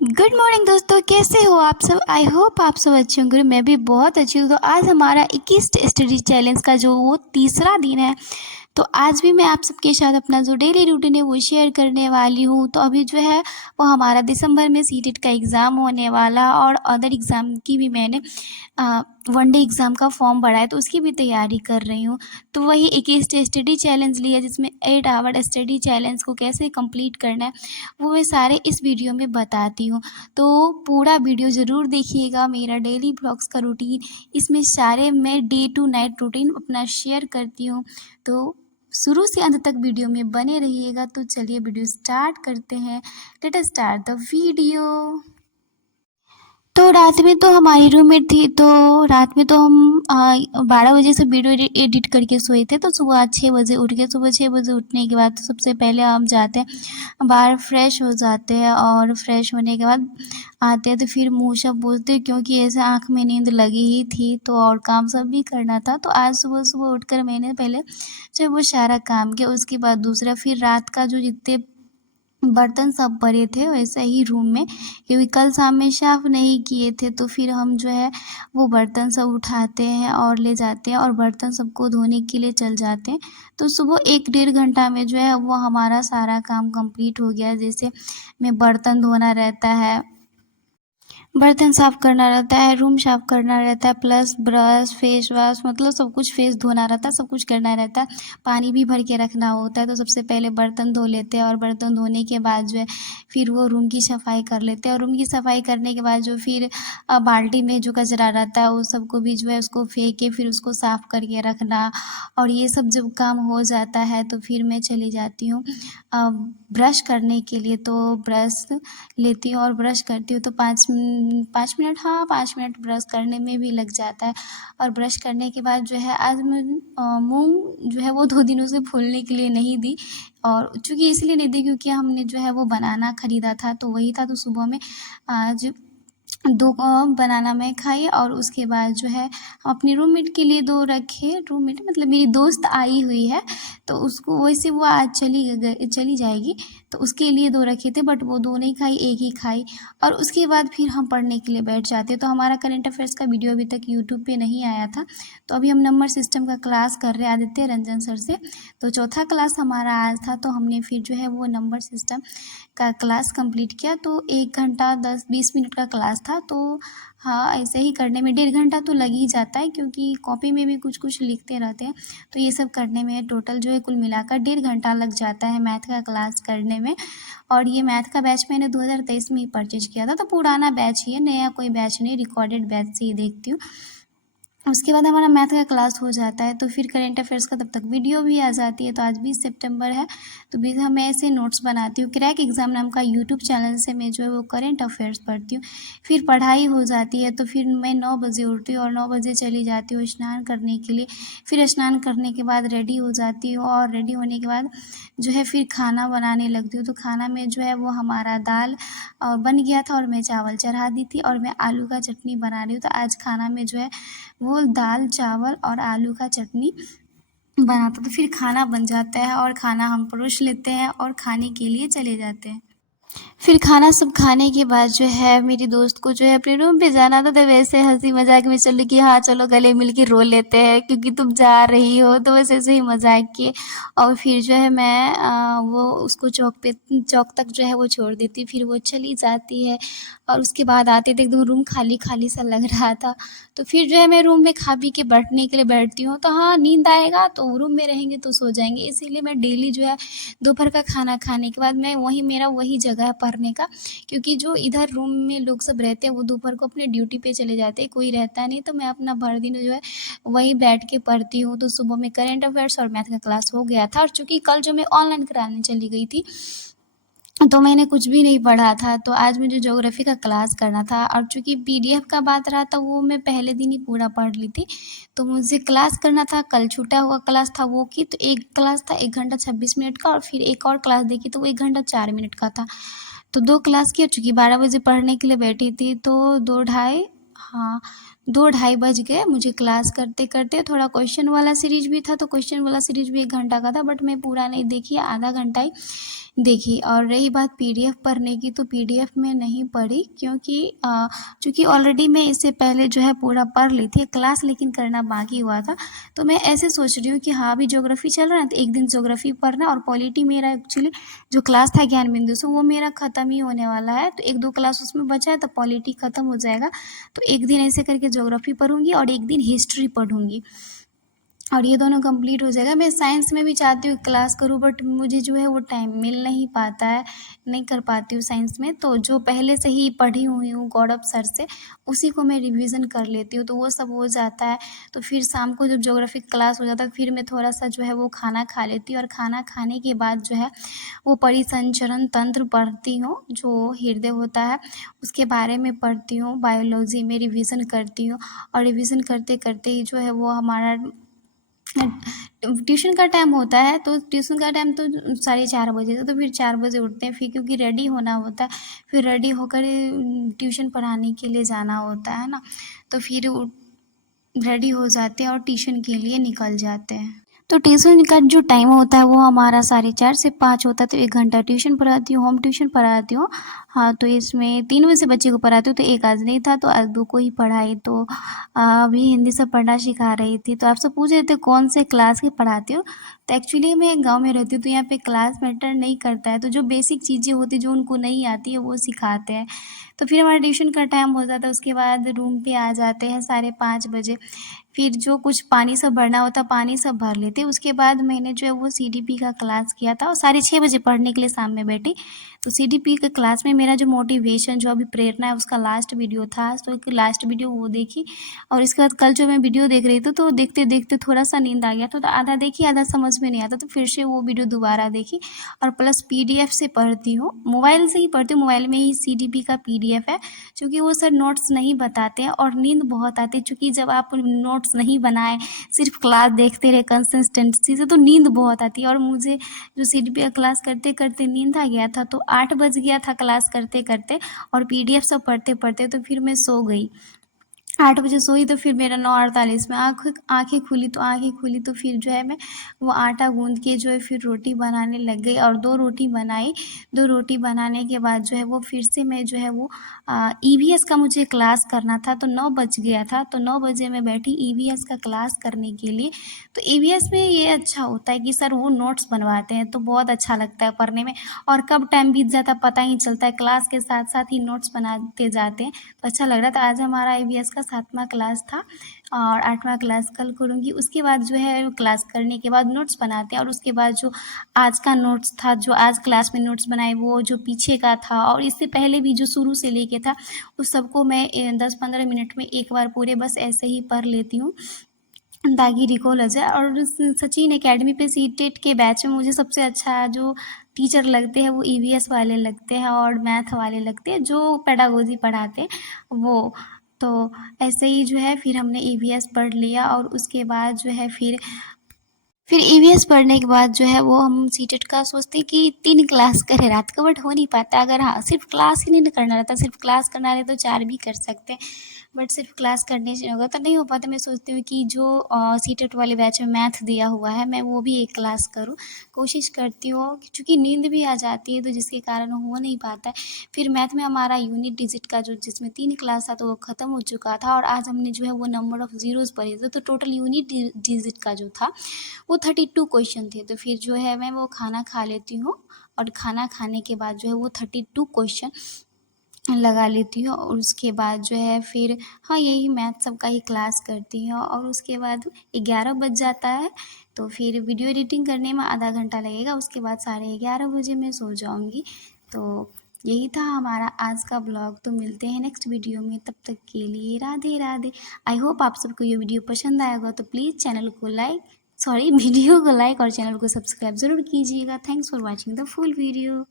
Good morning दोस्तों, कैसे हो आप सब। आई होप आप सब अच्छे होंगे। मैं भी बहुत अच्छी हूँ। तो आज हमारा 21 स्टडी चैलेंज का जो वो तीसरा दिन है। तो आज भी मैं आप सबके साथ अपना जो डेली रूटीन है वो शेयर करने वाली हूँ। तो अभी जो है वो हमारा दिसंबर में सीटेट का एग्ज़ाम होने वाला, और अदर एग्ज़ाम की भी मैंने वनडे एग्ज़ाम का फॉर्म भरा है, तो उसकी भी तैयारी कर रही हूँ। तो वही एक स्टडी चैलेंज लिया, जिसमें 8 आवर स्टडी चैलेंज को कैसे कंप्लीट करना है वो मैं सारे इस वीडियो में बताती हूँ। तो पूरा वीडियो ज़रूर देखिएगा। मेरा डेली ब्लॉग्स का रूटीन, इसमें सारे मैं डे टू नाइट रूटीन अपना शेयर करती हूँ। तो शुरू से अंत तक वीडियो में बने रहिएगा। तो चलिए वीडियो स्टार्ट करते हैं। Let us start the video. तो रात में तो हमारी रूममेट थी, तो रात में तो हम 12 बजे से वीडियो एडिट करके सोए थे। तो सुबह 6 बजे उठ गए। सुबह 6 बजे उठने के बाद तो सबसे पहले हम जाते हैं बाहर, फ्रेश हो जाते हैं, और फ्रेश होने के बाद आते हैं तो फिर मुँह सब बोलते हैं, क्योंकि ऐसे आँख में नींद लगी ही थी तो और काम सब भी करना था। तो आज सुबह सुबह उठकर मैंने पहले जो वो सारा काम किया। उसके बाद दूसरा, फिर रात का जो जितने बर्तन सब पड़े थे वैसे ही रूम में, क्योंकि कल शाम में साफ़ नहीं किए थे। तो फिर हम जो है वो बर्तन सब उठाते हैं और ले जाते हैं, और बर्तन सबको धोने के लिए चल जाते हैं। तो सुबह 1 डेढ़ घंटा में जो है वो हमारा सारा काम कंप्लीट हो गया। जैसे में बर्तन धोना रहता है, बर्तन साफ़ करना रहता है, रूम साफ़ करना रहता है, प्लस ब्रश, फेस वॉश, मतलब सब कुछ फेस धोना रहता है, सब कुछ करना रहता है। पानी भी भर के रखना होता है। तो सबसे पहले बर्तन धो लेते हैं, और बर्तन धोने के बाद जो है फिर वो रूम की सफाई कर लेते हैं। और रूम की सफाई करने के बाद जो फिर बाल्टी में जो कचरा रहता है वो सबको भी जो है उसको फेंक के फिर उसको साफ़ करके रखना। और ये सब जब काम हो जाता है तो फिर मैं चली जाती हूँ ब्रश करने के लिए। तो ब्रश लेती हूँ और ब्रश करती हूँ। तो 5 मिनट, हाँ 5 मिनट ब्रश करने में भी लग जाता है। और ब्रश करने के बाद जो है आज मैं मूँग जो है वो 2 दिनों से फूलने के लिए नहीं दी। और चूँकि इसलिए नहीं दी क्योंकि हमने जो है वो बनाना ख़रीदा था, तो वही था। तो सुबह में आज 2 बनाना मैं खाई, और उसके बाद जो है अपनी रूममेट के लिए 2 रखे। रूममेट मतलब मेरी दोस्त आई हुई है, तो उसको वैसे वो आज चली जाएगी, तो उसके लिए 2 रखे थे, बट वो 2 नहीं खाई, 1 ही खाई। और उसके बाद फिर हम पढ़ने के लिए बैठ जाते। तो हमारा करंट अफेयर्स का वीडियो अभी तक यूट्यूब पे नहीं आया था। तो अभी हम नंबर सिस्टम का क्लास कर रहे हैं आदित्य रंजन सर से। तो चौथा क्लास हमारा आज था, तो हमने फिर जो है वो नंबर सिस्टम का क्लास कंप्लीट किया। तो 1 घंटा 10-20 मिनट का क्लास था। तो हाँ, ऐसे ही करने में 1.5 घंटा तो लग ही जाता है, क्योंकि कॉपी में भी कुछ कुछ लिखते रहते हैं। तो ये सब करने में टोटल जो है कुल मिलाकर 1.5 घंटा लग जाता है मैथ का क्लास करने में। और ये मैथ का बैच मैंने 2023 में ही परचेज किया था। तो पुराना बैच ही है, नया कोई बैच नहीं, रिकॉर्डेड बैच से ही देखती हूँ। उसके बाद हमारा मैथ का क्लास हो जाता है। तो फिर करेंट अफेयर्स का तब तक वीडियो भी आ जाती है। तो आज 20 सितंबर है, तो मैं ऐसे नोट्स बनाती हूँ। क्रैक एग्ज़ाम नाम का यूट्यूब चैनल से मैं जो है वो करेंट अफेयर्स पढ़ती हूँ। फिर पढ़ाई हो जाती है, तो फिर मैं 9 बजे उठती हूँ और 9 बजे चली जाती हूँ स्नान करने के लिए। फिर स्नान करने के बाद रेडी हो जाती हूँ, और रेडी होने के बाद जो है फिर खाना बनाने लगती हूँ। तो खाना में जो है वो हमारा दाल बन गया था, और मैं चावल चढ़ा दी थी, और मैं आलू का चटनी बना रही हूँ। तो आज खाना में जो है वो दाल चावल और आलू का चटनी बना था। तो फिर खाना बन जाता है, और खाना हम परोस लेते हैं और खाने के लिए चले जाते हैं। फिर खाना सब खाने के बाद जो है मेरी दोस्त को जो है अपने रूम पे जाना था। तो वैसे हंसी मजाक में चली कि हाँ चलो गले मिल के रो लेते हैं, क्योंकि तुम जा रही हो। तो बस ऐसे ही मजाक किए, और फिर जो है मैं वो उसको चौक तक जो है वो छोड़ देती। फिर वो चली जाती है, और उसके बाद आते थे एकदम रूम खाली खाली सा लग रहा था। तो फिर जो है मैं रूम में खा पी के बैठने के लिए बैठती हूँ। तो हाँ, नींद आएगा तो रूम में रहेंगे तो सो जाएंगे, इसीलिए मैं डेली जो है दोपहर का खाना खाने के बाद मैं मेरा वही जगह है पढ़ने का। क्योंकि जो इधर रूम में लोग सब रहते हैं वो दोपहर को अपने ड्यूटी पे चले जाते हैं, कोई रहता नहीं। तो मैं अपना भर दिन जो है वहीं बैठ के पढ़ती हूँ। तो सुबह में करेंट अफेयर्स और मैथ का क्लास हो गया था। और चूँकि कल जो मैं ऑनलाइन कराने चली गई थी, तो मैंने कुछ भी नहीं पढ़ा था। तो आज मुझे ज्योग्राफी का क्लास करना था, और चूँकि पीडीएफ का बात रहा था वो मैं पहले दिन ही पूरा पढ़ ली थी। तो मुझे क्लास करना था, कल छूटा हुआ क्लास था वो की। तो एक क्लास था 1 घंटा 26 मिनट का, और फिर एक और क्लास देखी तो वो 1 घंटा 4 मिनट का था। तो 2 क्लास की। और चूँकि 12 बजे पढ़ने के लिए बैठी थी, तो 2 ढाई, हाँ 2-2:30 बज गए मुझे क्लास करते करते। थोड़ा क्वेश्चन वाला सीरीज भी था, तो क्वेश्चन वाला सीरीज भी 1 घंटा का था, बट मैं पूरा नहीं देखी, आधा घंटा ही देखी। और रही बात पीडीएफ पढ़ने की, तो पीडीएफ में नहीं पढ़ी, क्योंकि चूँकि ऑलरेडी मैं इससे पहले जो है पूरा पढ़ ली थी क्लास, लेकिन करना बाकी हुआ था। तो मैं ऐसे सोच रही हूँ कि हाँ, अभी ज्योग्राफी चल रहा है तो एक दिन ज्योग्राफी पढ़ना, और पॉलिटी मेरा एक्चुअली जो क्लास था ज्ञान बिंदु से वो मेरा ख़त्म ही होने वाला है, तो 1-2 क्लास उसमें बचा है, तो पॉलिटी ख़त्म हो जाएगा। तो एक दिन ऐसे करके ज्योग्राफी पढ़ूंगी और एक दिन हिस्ट्री पढ़ूंगी, और ये दोनों कंप्लीट हो जाएगा। मैं साइंस में भी चाहती हूँ क्लास करूँ, बट मुझे जो है वो टाइम मिल नहीं पाता है, नहीं कर पाती हूँ साइंस में। तो जो पहले से ही पढ़ी हुई हूँ गौरव सर से, उसी को मैं रिवीजन कर लेती हूँ, तो वो सब हो जाता है। तो फिर शाम को जब ज्योग्राफी क्लास हो जाता है, फिर मैं थोड़ा सा जो है वो खाना खा लेती हूँ, और खाना खाने के बाद जो है वो परिसंचरण तंत्र पढ़ती हूँ, जो हृदय होता है उसके बारे में पढ़ती हूँ, बायोलॉजी में रिवीजन करती हूँ। और रिवीजन करते करते ही जो है वो हमारा ट्यूशन का टाइम होता है, तो ट्यूशन का टाइम तो 4:30 बजे से, तो फिर 4 बजे उठते हैं, फिर क्योंकि रेडी होना होता है, फिर रेडी होकर ट्यूशन पढ़ाने के लिए जाना होता है ना, तो फिर रेडी हो जाते हैं और ट्यूशन के लिए निकल जाते हैं। तो ट्यूशन का जो टाइम होता है वो हमारा 4:30 से 5 होता है, तो 1 घंटा ट्यूशन पढ़ाती हूँ, होम ट्यूशन पढ़ाती हूँ। हाँ, तो इसमें 3 बजे से बच्चे को पढ़ाती हूँ, तो एक आज नहीं था, तो आज 2 को ही पढ़ाई। तो अभी हिंदी से पढ़ना सिखा रही थी। तो आपसे पूछ रहे थे कौन से क्लास की पढ़ाती हूँ, तो एक्चुअली मैं गाँव में रहती हूँ, तो यहाँ पे क्लास मैटर नहीं करता है, तो जो बेसिक चीज़ें होती हैं जो उनको नहीं आती है वो सिखाते हैं। तो फिर हमारा ट्यूशन का टाइम हो जाता है, उसके बाद रूम पे आ जाते हैं 5:30 बजे। फिर जो कुछ पानी सब भरना होता पानी सब भर लेते। उसके बाद मैंने जो है वो सीडीपी का क्लास किया था, और 6:30 बजे पढ़ने के लिए शाम में बैठी। तो सीडीपी के क्लास में मेरा जो मोटिवेशन, जो अभी प्रेरणा है, उसका लास्ट वीडियो था, तो एक लास्ट वीडियो वो देखी। और इसके बाद कल जो मैं वीडियो देख रही थी, तो देखते देखते थोड़ा सा नींद आ गया था, तो आधा देखी, आधा समझ में नहीं आता, तो फिर से वो वीडियो दोबारा देखी। और प्लस पीडीएफ से पढ़ती हूँ, मोबाइल से ही पढ़ती हूँ, मोबाइल में ही सीडीपी का पीडीएफ है, क्योंकि वो सर नोट्स नहीं बताते हैं, और नींद बहुत आती है, क्योंकि जब आप नोट्स नहीं बनाए, सिर्फ क्लास देखते रहे कंसिस्टेंसी से, तो नींद बहुत आती है। और मुझे जो सीडीपी का क्लास करते करते नींद आ गया था, तो 8 बज गया था क्लास करते करते, और पीडीएफ सब पढ़ते पढ़ते, तो फिर मैं सो गई। 8 बजे सोई, तो फिर मेरा 9:48 में आँखें खुली, तो फिर जो है मैं वो आटा गूँद के जो है फिर रोटी बनाने लग गई, और 2 रोटी बनाई। 2 रोटी बनाने के बाद जो है वो फिर से मैं जो है वो ईवीएस का मुझे क्लास करना था, तो 9 बज गया था, तो 9 बजे मैं बैठी ईवीएस का क्लास करने के लिए। तो ईवीएस में ये अच्छा होता है कि सर वो नोट्स बनवाते हैं, तो बहुत अच्छा लगता है पढ़ने में, और कब टाइम बीत जाता है पता ही नहीं चलता है, क्लास के साथ साथ ही नोट्स बनाते जाते हैं, तो अच्छा लग रहा था। आज हमारा ईवीएस का 7वां क्लास था, और 8वां क्लास कल करूँगी। उसके बाद जो है क्लास करने के बाद नोट्स बनाते हैं, और उसके बाद जो आज का नोट्स था, जो आज क्लास में नोट्स बनाए, वो जो पीछे का था और इससे पहले भी जो शुरू से लेके था, उस सबको मैं 10-15 मिनट में एक बार पूरे बस ऐसे ही पढ़ लेती हूँ, ताकि रिकॉल हो जाए। और सचिन एकेडमी पे सीटेट के बैच में मुझे सबसे अच्छा जो टीचर लगते हैं वो ईवीएस वाले लगते हैं, और मैथ वाले लगते हैं, जो पेडागोजी पढ़ाते हैं वो। तो ऐसे ही जो है फिर हमने ईवीएस पढ़ लिया, और उसके बाद जो है फिर ईवीएस पढ़ने के बाद जो है वो हम सीटेट का सोचते हैं कि 3 क्लास करें रात को, बट हो नहीं पाता। अगर हाँ सिर्फ क्लास ही नहीं करना रहता, सिर्फ क्लास करना रहता तो 4 भी कर सकते हैं, बट सिर्फ क्लास करने से होगा तो नहीं हो पाता। मैं सोचती हूँ कि जो सीटेट वाले बैच में मैथ दिया हुआ है, मैं वो भी एक क्लास करूँ, कोशिश करती हूँ, क्योंकि नींद भी आ जाती है, तो जिसके कारण हो नहीं पाता है। फिर मैथ में हमारा यूनिट डिजिट का जो जिसमें 3 क्लास था, तो वो ख़त्म हो चुका था, और आज हमने जो है वो नंबर ऑफ़ ज़ीरोज़ पढ़े थे, तो टोटल यूनिट डिजिट का जो था वो 32 क्वेश्चन थे। तो फिर जो है मैं वो खाना खा लेती हूँ, और खाना खाने के बाद जो है वो 32 क्वेश्चन लगा लेती हूँ, और उसके बाद जो है फिर हाँ यही मैथ सब का ही क्लास करती हूँ, और उसके बाद 11 बज जाता है, तो फिर वीडियो एडिटिंग करने में आधा घंटा लगेगा, उसके बाद 11:30 बजे मैं सो जाऊँगी। तो यही था हमारा आज का ब्लॉग। तो मिलते हैं नेक्स्ट वीडियो में, तब तक के लिए राधे राधे। आई होप आप सबको ये वीडियो पसंद आएगा, तो प्लीज़ चैनल को वीडियो को लाइक और चैनल को सब्सक्राइब ज़रूर कीजिएगा। Thanks for watching the full video.